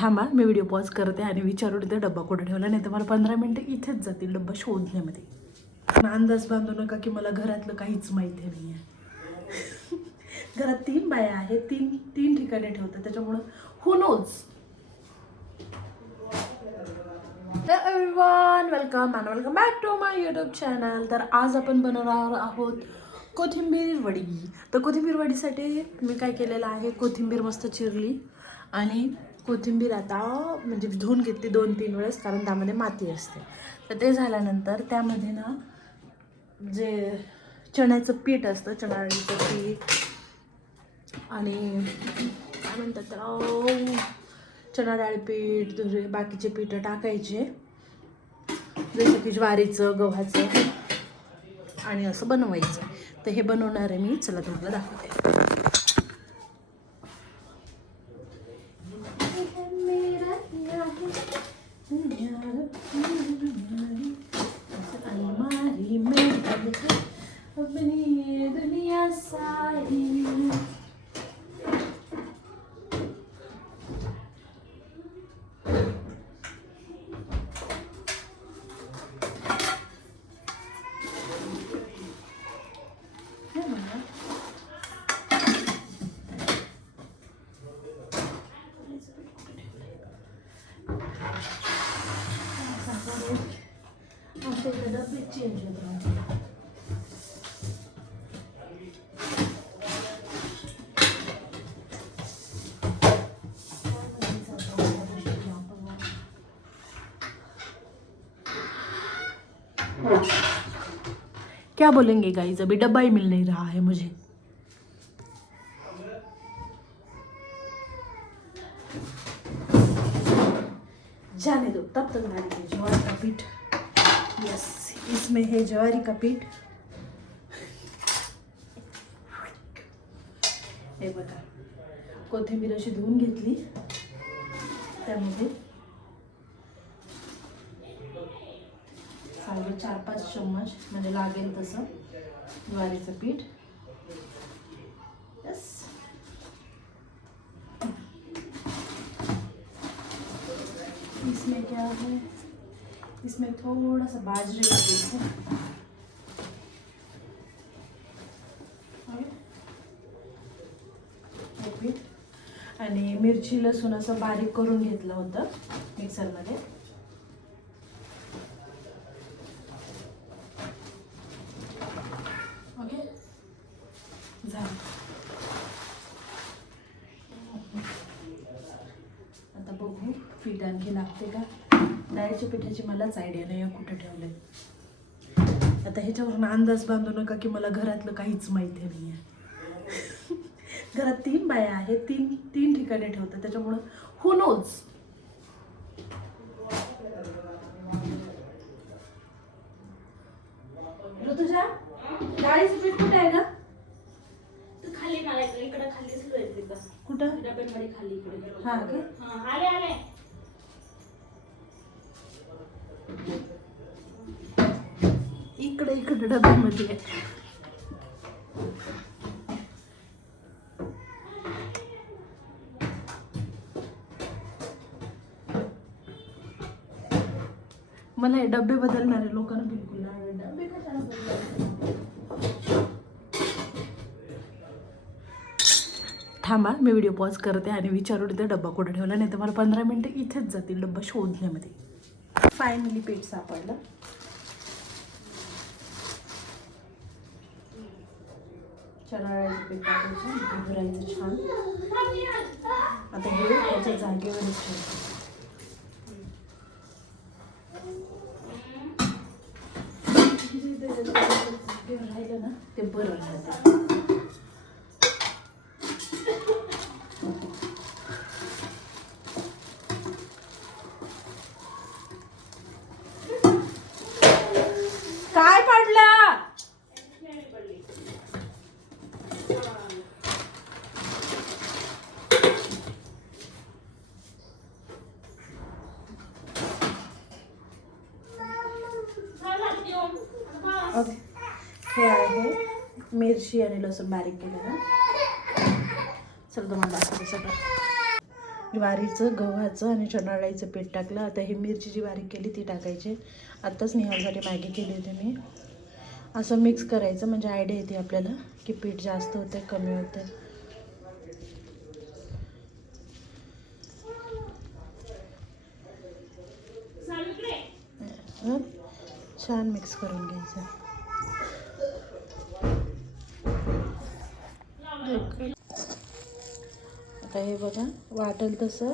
थांबा, मी video pause करते आणि विचारून ते डब्बा कुठे ठेवला, नाही तर मला 15 मिनटं इथेच जातील डब्बा शोधण्यामध्ये. अंदाज बांधू नका की मला घरातलं काहीच माहिती नाही आहे. घरात 3 बाया आहेत, तीन ठिकाणी ठेवतात, त्याच्यामुळं who knows. Everyone, welcome back to my YouTube channel. तर आज आपण बनवणार आहोत कोथिंबीर वडी. तर कोथिंबीर वडीसाठी मी काय केलेलं आहे, कोथिंबीर मस्त चिरली आणि कोथिंबीर आता म्हणजे धुवून घेतली 2-3 वेळेस, कारण त्यामध्ये माती असते. तर ते झाल्यानंतर त्यामध्ये ना जे चण्याचं पीठ असतं, चणा डाळीचं पीठ आणि काय म्हणतात त्याला, चणा डाळ पीठ, दुसरे बाकीचे पीठ टाकायचे, जसं की ज्वारीचं, गव्हाचं, आणि असं बनवायचं. तर हे बनवणार आहे मी, चला तुम्हाला दाखवते. अलमारी में अपनी दुनिया सारी. चेंज होतं. क्या बोलेंगे गाइस, अभी डब्बा ही मिल नहीं रहा है मुझे. जाने दो, तब तक डाल दीजिए ज्वारी का पीठ. यस, इसमें है ज्वारी का पीठ. हे बघा, कोथिंबीर अशी धुवून घेतली, त्यामध्ये 4-5 चम्मच म्हणजे लागेल तसं ज्वारीचं पीठ. यस, इसमें क्या है, इसमें थोड़ा सा बाजरे का पीठ है. पीठ आणि मिरची लसूण असं बारीक करून घेतलं होतं मिक्सरमध्ये. ओके, झालं. आता बघू पीठ आणखी लागते का. डाळीच्या पिठाची मलाच आयडिया नाही कुठे ठेवलंय. आता ह्याच्यावरून अंदाज बांधू नका की मला घरातलं काहीच माहिती नाही आहे. घरात 3 बाया आहेत, तीन ठिकाणी ठेवतात, त्याच्यामुळं हू नोज. ऋतुजा, डाळीचं पीठ कुठे आहे ना? खाली मला इकडे खालीच लोळते बस. कुठं? डब्यांमध्ये खाली इकडे. हा का? आले इकडे डब्यामध्ये आहे. मला हे डब्बे बदलणारे लोकांना बिलकुल नाही आवडत. डब्बे कशाला बदलणार? थांबा, मी व्हिडिओ पॉज करते आणि विचारून ते डब्बा कुठे ठेवला, नाही तर मला 15 मिनटं इथेच जातील डब्बा शोधण्यामध्ये. फायनली पीठ सापडलं. चणा डाळीचं पीठ टाकायचं, भरायचं छान. आता हे त्याच्या जागेवरच ठेवायचं. राहिलं ना ते बरं राहतं. काय पडलं? ओके, हे आहे मिरची आणि लसूण बारीक केलेलं. चल तुम्हाला दाखवते सगळं. ज्वारीचं, गव्हाचं आणि चणा डाळीचं पीठ टाकलं. आता ही मिरची जी बारीक केली ती टाकायची. आत्ताच निहालसाठी मॅगी केली होती मी. असं मिक्स करायचं म्हणजे आयडिया येते आपल्याला की पीठ जास्त होते कमी होते. छान मिक्स करून घ्यायचं. आता हे बघा वाटेल तसं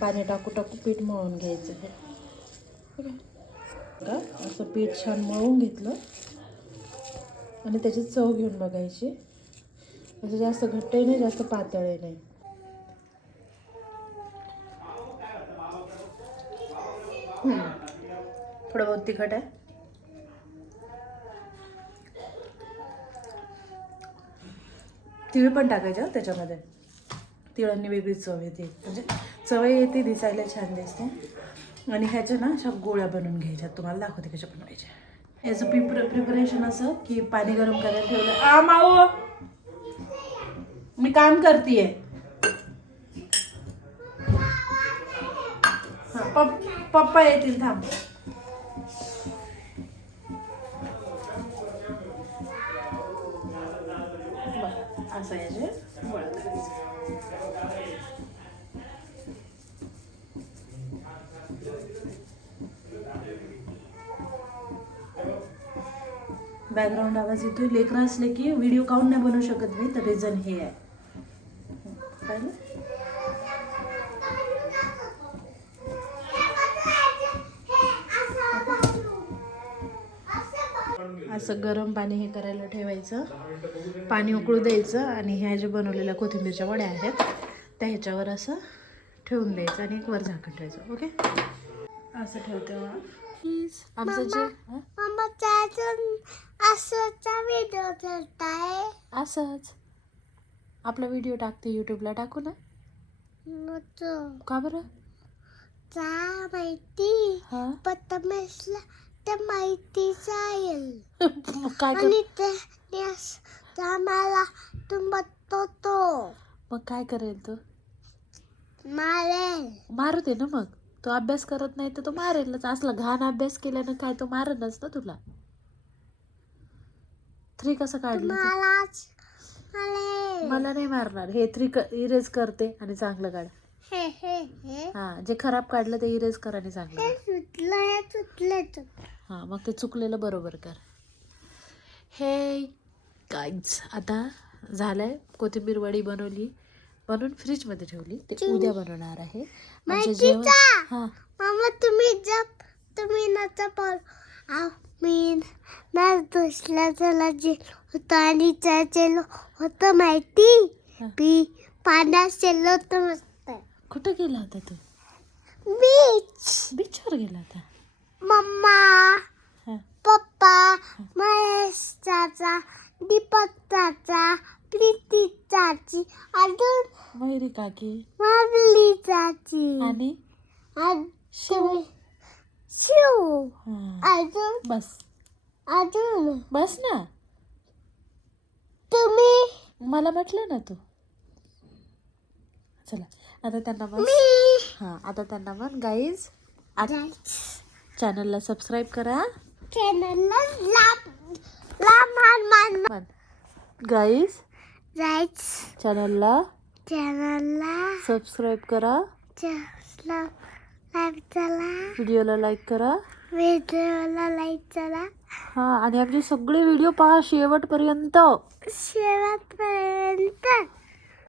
पाणी टाकू पीठ मळून घ्यायचं. हे बघा असं पीठ छान मळून घेतलं आणि त्याची चव घेऊन बघायची. म्हणजे जास्त घट्टही नाही जास्त पातळही नाही. थोडं बहुत तिखट आहे. तिळ पण टाकायचं त्याच्यामध्ये. तिळांनी वेगळी चव येते म्हणजे चवही येते, दिसायला छान दिसते. आणि ह्याच्या ना अशा गोळ्या बनवून घ्यायच्या. तुम्हाला दाखवते कशा बनवायच्या. याचं प्रिपरेशन असं की पाणी गरम करायला ठेवलं. माऊ मी काम करतेय. हां पप्पा येतील थांब. असं याचे गोळा करायचं. बॅकग्राऊंड आवाज येतो. लेकरं असले की व्हिडिओ काऊन नाही बनवू शकत मी, तर रिझन हे आहे. पाहिलं असं गरम पाणी हे करायला ठेवायचं. पाणी उकळू द्यायचं आणि ह्या जे बनवलेल्या कोथिंबीरच्या वड्या आहेत त्या ह्याच्यावर असं ठेवून द्यायचं आणि एक वर झाकण ठेवायचं. ओके असं ठेवते. आमचं असंच आपला व्हिडिओ टाकते यूट्यूबला. टाकू ना? का बरं? माहिती पतमेसला त्या माहितीचा येईल काय मला मग काय करेल तू? मारू दे ना. मग तो अभ्यास करत नाही तर तो मारेलच. असला घाण अभ्यास केल्यानं काय तो मारेलच ना तुला. 3 कसं काढलं? मला नाही मारणार. हे 3 इरेज करते आणि चांगलं काढ. हा जे खराब काढलं ते इरेज कर आणि चांगलं. हा मग ते चुकलेलं बरोबर कर. हे गाईज आता झालंय. कोथिंबीर वडी बनवून फ्रीजमध्ये ठेवली. ते उद्या बनवणार आहे. आमचं जेवण. हा तुम्ही दुसऱ्याला जे होतं आणि त्याचं होतं माहिती. पाण्यात शेल होतं मस्त. कुठं गेला होता तू? बीचवर गेला होता. मम्मा पप्पा महेश चाचा दीपक चाचा प्रीती चाची अजून मयुरी काकी मावली चाची आणि शिव अजून बस ना. तुम्ही मला म्हटलं ना तू. चला आता त्यांना म्हण. हां आता त्यांना म्हण गाईज चॅनलला सबस्क्राईब करा. गाईज चॅनलला सबस्क्राईब करा. व्हिडिओला लाईक करा. हां आणि आमचे सगळे व्हिडिओ पहा शेवटपर्यंत.